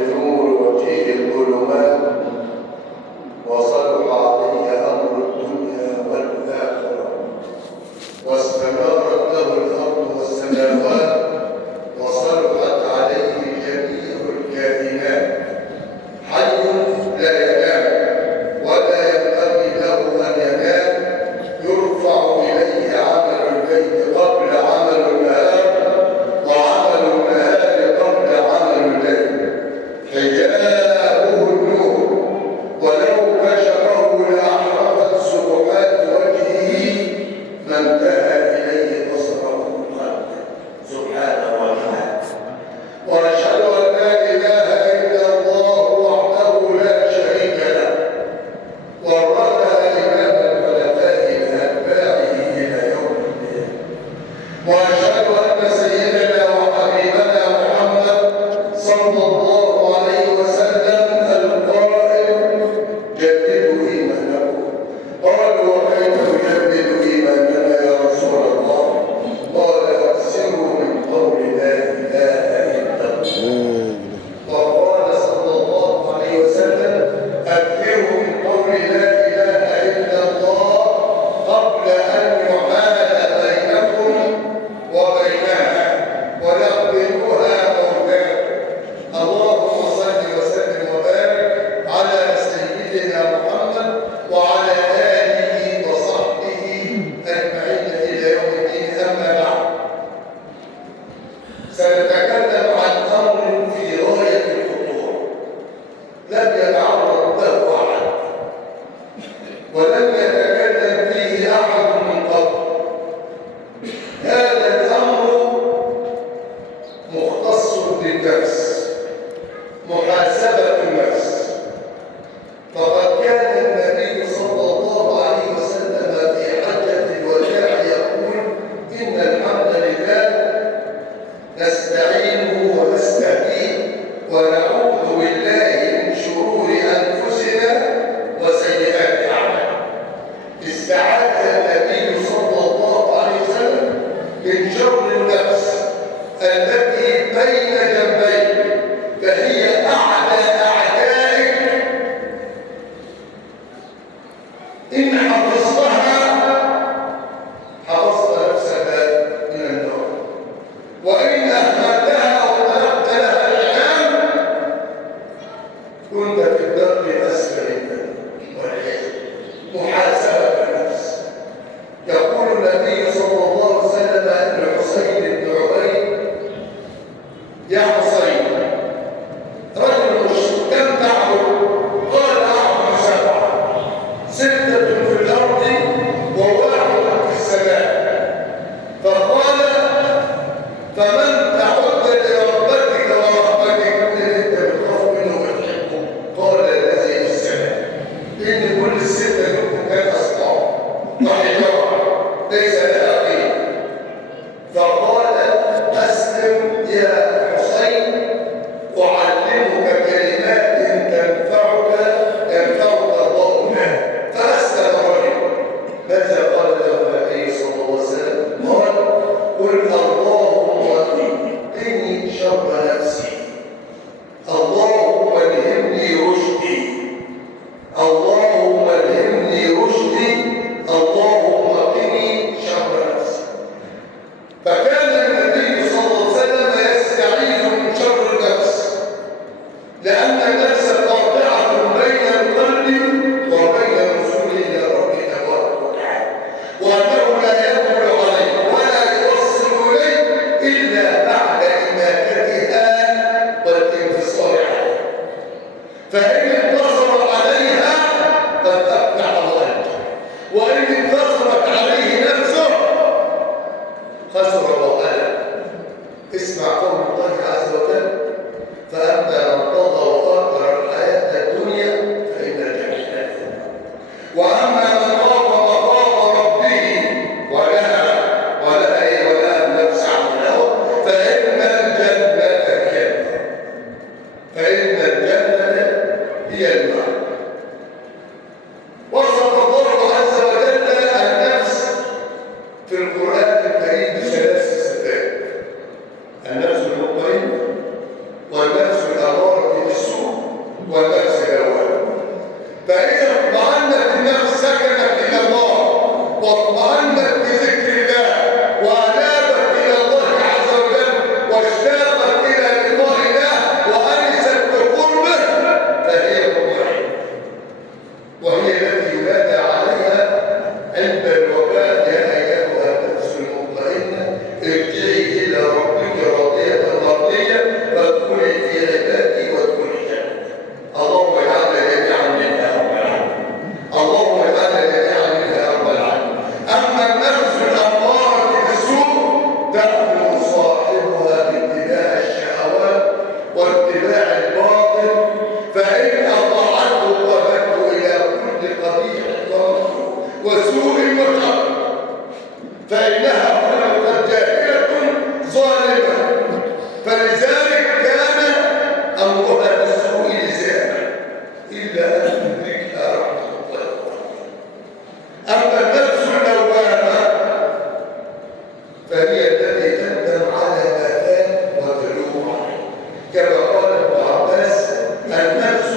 بنور وجهه الظلمات وصلح عليه أمر الدنيا والآخرة واستنارت له الأرض والسماوات وصلحت عليه جميع الكائنات. حي لا ينام ولا ينبغي له أن ينام، يرفع إليه عمل الليل قبل عمل النهار وعمل النهار قبل عمل الليل. حجابه النور ولو كشفه لأحرقت سبحات وجهه ما انتهى إليه بصره القلب سبحانه وتعالى. وأشهد أن لا إله إلا الله وحده لا شريك له ورثها إمام الخلفاء لأتباعه إلى يوم الدين. وأشهد أن سيدنا وحبيبنا محمد صلى الله عليه وسلم القائل: جددوا إيمانكم. قالوا: وكيف نجدد إيماننا يا رسول الله؟ قال: أكثروا من قول لا إله إلا الله. وقال صلى الله عليه وسلم: أكثروا من قول لا إله إلا الله قبل أن يحال بينكم وبينها وليقبلوها موتاكم. اللهم صل وسلم وبارك على سيدنا محمد وعلى آله وصحبه أجمعين إلى يوم الدين. أما بعد، سنتكلم عن أمر في غاية الخطورة لم يتعرض له أحد ولم يتكلم فيه أحد من قبل. هذا الأمر مختص بالنفس، محاسبة النفس. فقد كان النبي صلى الله عليه وسلم في حجة الوداع يقول: إن الحمد لله نستعينه ونستهديه ونعوذ بالله من شرور أنفسنا وسيئات أعمالنا. استعاذ النبي صلى الله عليه وسلم من شر النفس التي بين جنبيه، فهي أعلى أعدائك. إن حفظتها حفظت نفسك من النار، وإن أهملتها وطلبت لها الإعلام كنت في الدرب الأسفل والعياذ. محاسبة النفس. يقول النبي صلى الله عليه وسلم لحسين بن عبيد: يا حسين، رجل مشرك كم تعبد؟ قال: أعبد 7، 6 في الأرض و1 في السماء. فقال: فمن تعد لربتك ورحمتك اللي انت بتخاف منه وبتحبه؟ قال: الذي في السماء. ان كل ال6 منكم كان اصنام وحجاره ليس لها قيمه. فقال: اسلم يا حسين اعلمك كلمات ينفعك الله بها. فاسلم الرجل. ماذا قال له النبي صلى الله عليه وسلم؟ قال: قل: اللهم قني شر نفسي، اللهم الهمني رشدي، اللهم الهمني رشدي، اللهم قني شر نفسي. فكان النبي صلى الله عليه وسلم يستعيذ من شر النفس، لأن النفس قاطعة بين القلب وبين الوصول إلى ربه تبارك وتعالى، وأنه لا يدخل عليه ولا يوصل إليه إلا بعد إماتتها والانتصار عليها. فإن انتصر عليها قد أفلح وأنجح، وإن انتصرت عليه نفسه خسر وهلك. اسمع قول الله عز وجل: فأما من طغى وآثر الحياة الدنيا فإن الجحيم هي النار، وأما من خاف مقام ربه ونهى النفس عن الهوى فإن الجنة هي النار. فإن الجنة هي النار. وصف الله عز وجل النفس في القرآن الكريم ب3 صفات: النفس المطمئنة، والنفس الأمارة واتباع الباطل، فإن أطاعته قادته إلى كل قبيح ومكروه وسوء وشر، فإنها خلقت جاهلة ظالمة، فلذلك كان أمرها بالسوء لزاما إلا أن تدركها رحمة الله. أما النفس اللوامة فهي التي تندم على ما فات وتلوم عليه، كما قال ابن عباس: النفس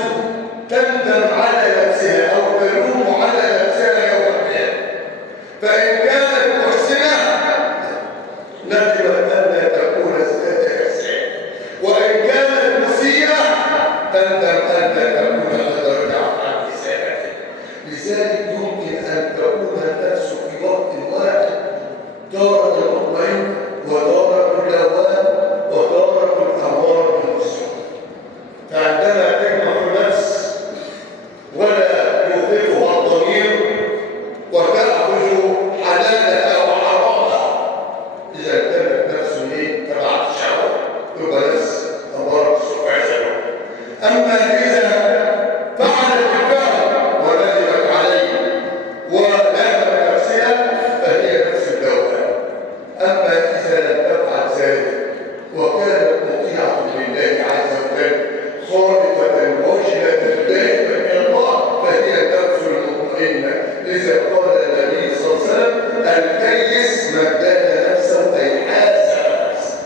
تندم على نفسها أو تلوم على نفسها يوم القيامة، فإن كانت محسنة ندمت أن لا تكون ذات إحسان، وإن كانت مسيئة تندم أن لا تكون قد رجعت عن إساءتها. لذلك يمكن أن تكون النفس في وقت واحد تارة المطمئن وتارة اللوام وتارة الأمارة بالسوء. فعندما تجمع النفس ولا يوقفها الضمير وتأخذ حلالها وحرامها، إذا كانت نفس تبع الشهوة يبقى نفس أمارة بالسوء عزلها. أما إذا فعلت الفعل وندمت عليه ولامت نفسها فهي نفس اللوام. أما إذا لم تفعل ذلك وكانت مطيعة لله عز وجل خالقة واجلة دائما من الله فهي النفس المطمئنة. لذا قال النبي صلى الله عليه وسلم: الكيس من دان نفسه أي حاسب نفسه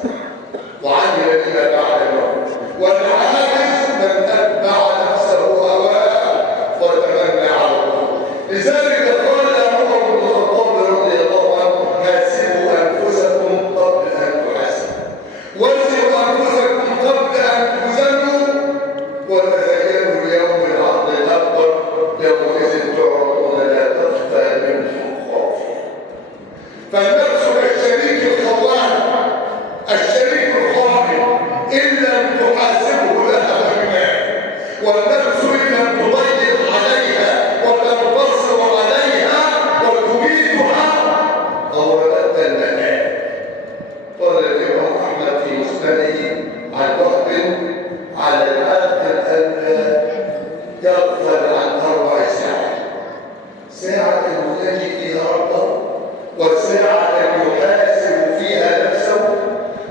وعمل بما بعد الموت، والعاجز من أتبع نفسه هواه وتمنى على الله. لذلك قال عمر بن الخطاب رضي الله عنه: حاسبوا أنفسكم قبل أن تحاسبوا، وزنوا أنفسكم قبل أن توزنوا، وتزينوا ليوم العرض الأكبر يومئذ تعرضون لا تخفى منكم خافية. فالنفس كالشريك الخوان الشريك الخائن إن لم تحاسبه لها بمال، والنفس إن لم تضيق عليها وتنتصر عليها وتميتها أوردت المكان. قال الإمام أحمد في مسنده عن وهب على العبد أن يغفل عن 4 ساعات: ساعة يناجي فيها ربه، وساعة يحاسب فيها نفسه،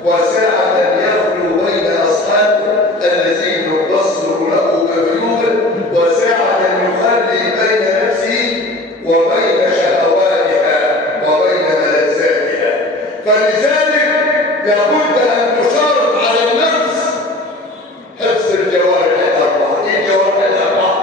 وساعة يخلو بين أصحابه الذين يبصر له بعيوبه، وساعة يخلي بين نفسه وبين شهواتها وبين ملذاتها. فلذلك لابد أن تشارك على النفس حفظ الجوارح الأربعة. إيه الجوارح الأربعة؟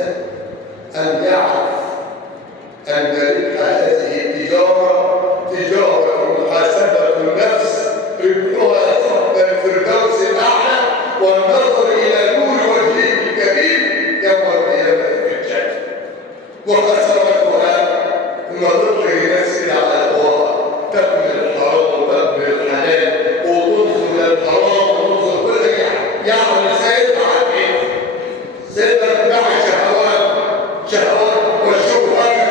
الإنسان أن يعرف أن ربح هذه التجارة تجارة محاسبة النفس ربحها صعب الفردوس الأعلى والنظر إلى نور وجهه الكريم يوم القيامة في الجنة. وخسرتها ثم تطغي نفسي على هواها تقبل الحرام وتقبل الحلال وتنظر الحرام وتنظر كل يعني سيدفع الإيه؟ سيدفع اتباع شهوات والشبهات.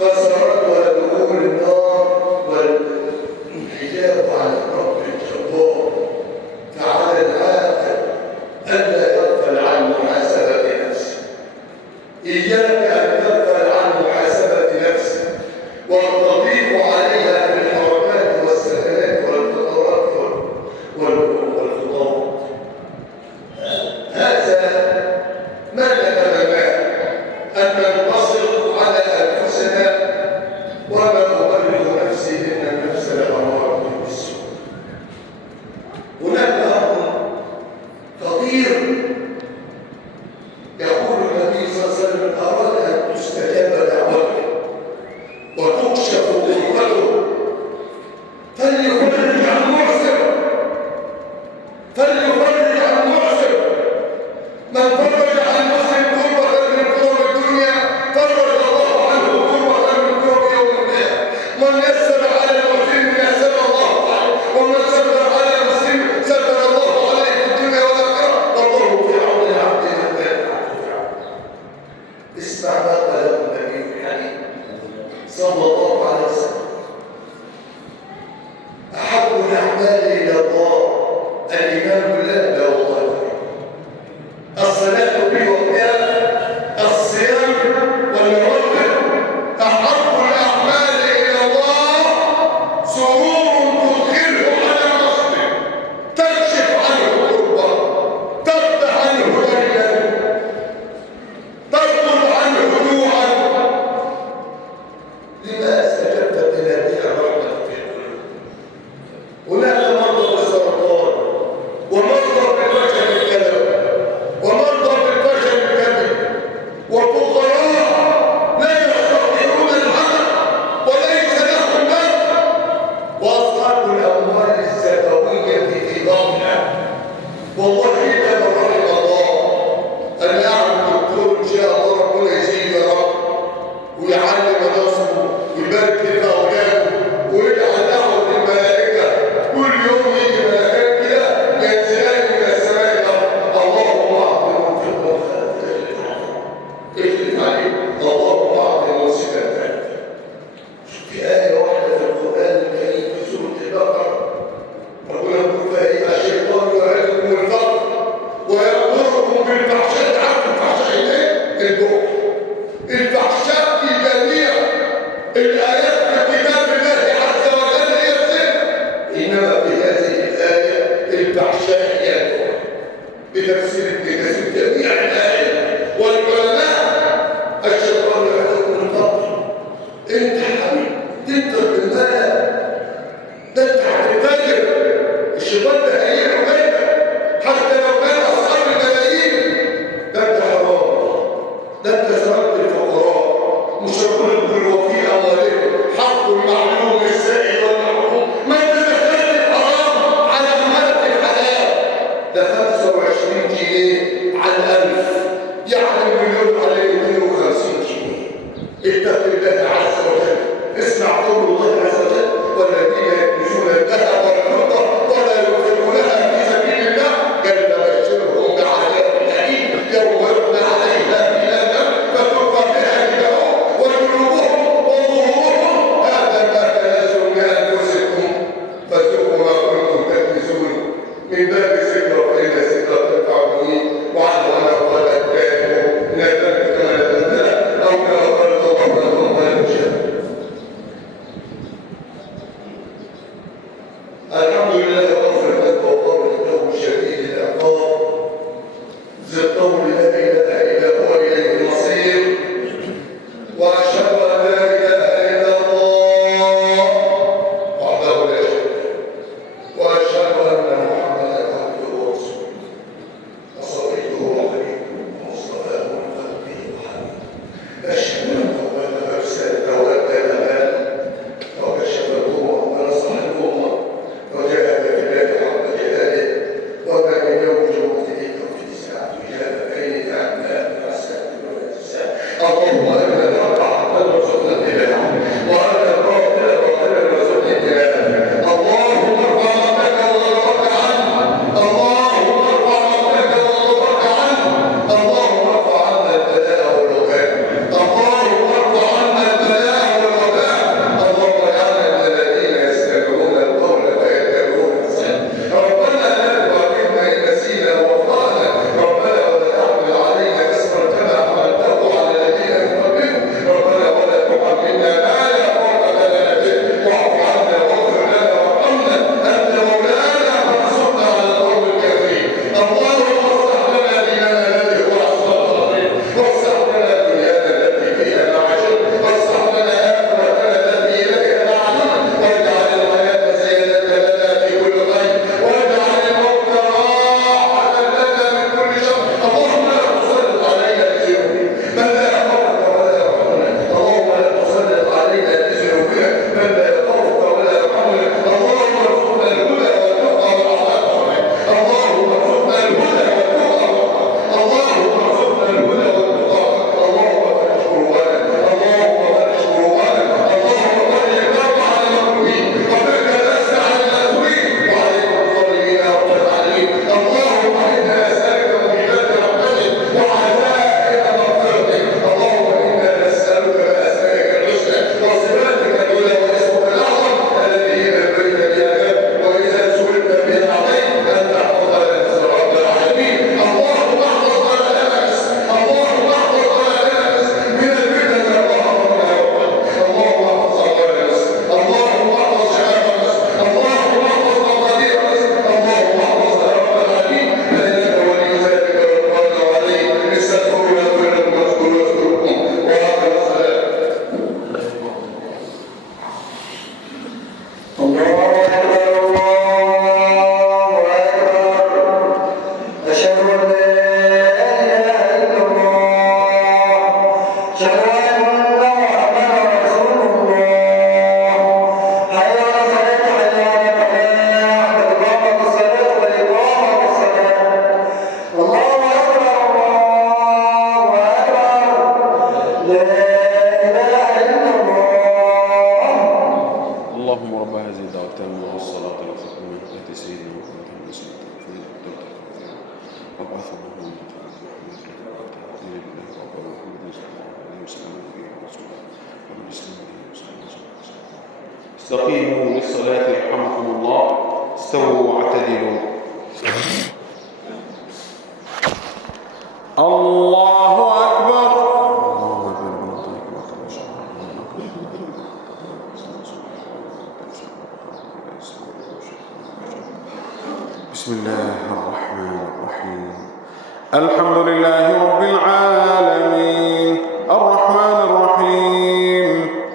خسرتها دخول النار والحجاب عن الرب الجبار. فعلى العاقل ألا يغفل عن محاسبة نفسه. إياك أن تغفل عن محاسبة نفسك وتضيق عليها بالحركات والسكنات والقطارات والخطوات. هذا ما نتمناه أن ننتصر على أنفسنا وما أبرر نفسي إن النفس لأمارة بالسوء. هناك أمر خطير يقول النبي صلى الله عليه وسلم أراد أن تستجاب دعوته وتكشف ضيقته فليفرج عن معسر من فرج عن مسلم استقيموا للصلاة يرحمكم الله. استووا واعتدلوا. الله أكبر. بسم الله الرحمن الرحيم. الحمد لله رب العالمين الرحمن الرحيم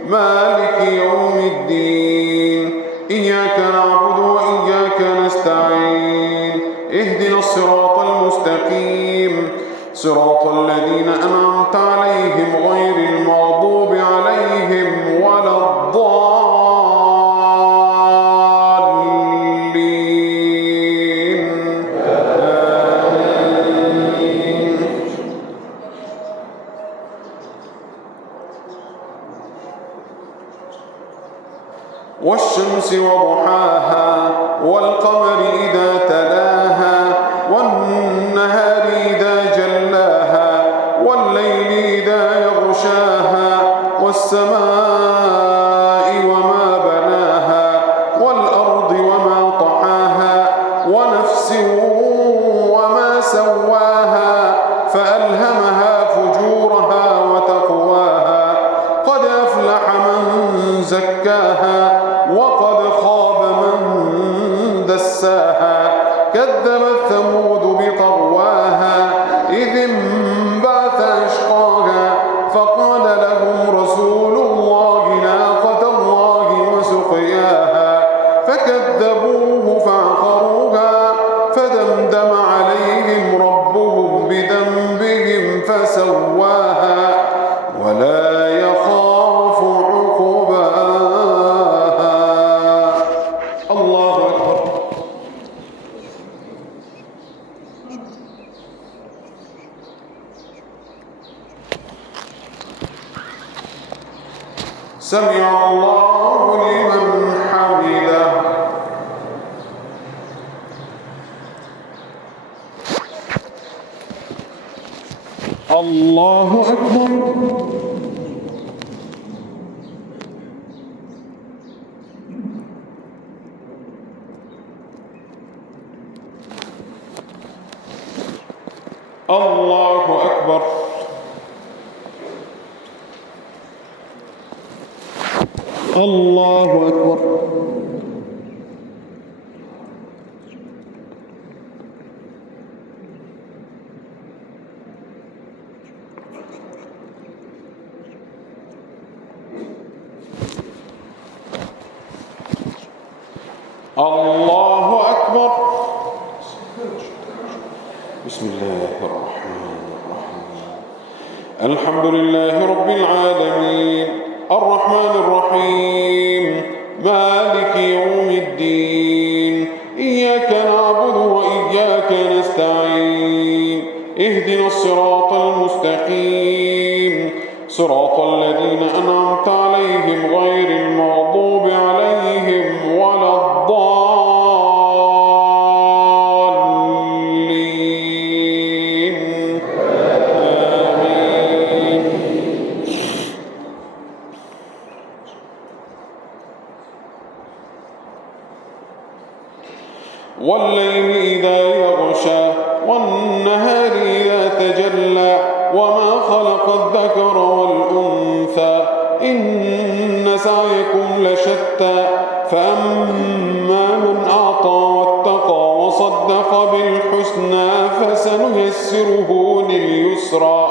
مالك يوم الدين. إياك نعبد وإياك نستعين. اهدنا الصراط المستقيم صراط الذين أنعمت عليهم غير المغضوب عليهم ولا الضالين. والشمس وضحاها والقمر إذا تلاها والنهار إذا جلاها والليل إذا يغشاها والسماء وما بناها والأرض وما طحاها ونفس وما سواها فألهمها فجورها وتقواها. قد أفلح من زكاها وقد خاب من دساها. كذبت ثمود بطغواها إذ انبعث أشقاها فقال لهم رسول الله ناقة الله وسقياها فكذبوه فعقروها فدمدم عليهم ربهم بذنبهم فسواها ولا يخاف عقباها. الله أكبر. سمع الله لمن حمده. الله أكبر. الله أكبر. الله أكبر. الله أكبر. بسم الله الرحمن الرحيم. الحمد لله رب العالمين الرحمن الرحيم مالك يوم الدين. إياك نعبد وإياك نستعين. اهدنا الصراط المستقيم صراط الذين أنعمت عليهم غير المغضوب عليهم ولا الضالين. والليل إذا يغشى والنهار إذا تجلى وما خلق الذكر والأنثى إن سعيكم لشتى. فأما من أعطى واتقى وصدق بالحسنى فسنيسره لليسرى.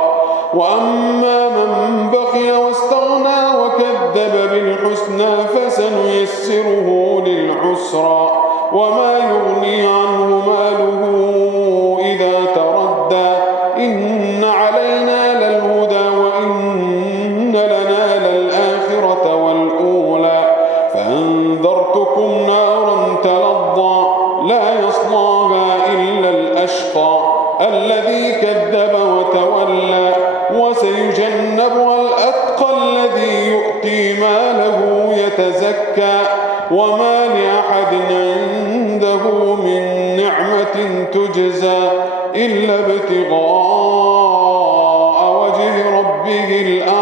وأما من بخل واستغنى وكذب بالحسنى فسنيسره للعسرى. وما يغني عنه ماله إذا تردى. إن علينا للهدى وإن لنا للآخرة والأولى. فأنذرتكم نارا تلظى لا يصلاها إلا الأشقى الذي كذب وتولى. وسيجنبها الأتقى الذي يؤتي ماله يتزكى. وما لأحد عنده من نعمة تجزى إلا ابتغاء وجه ربه الأعلى.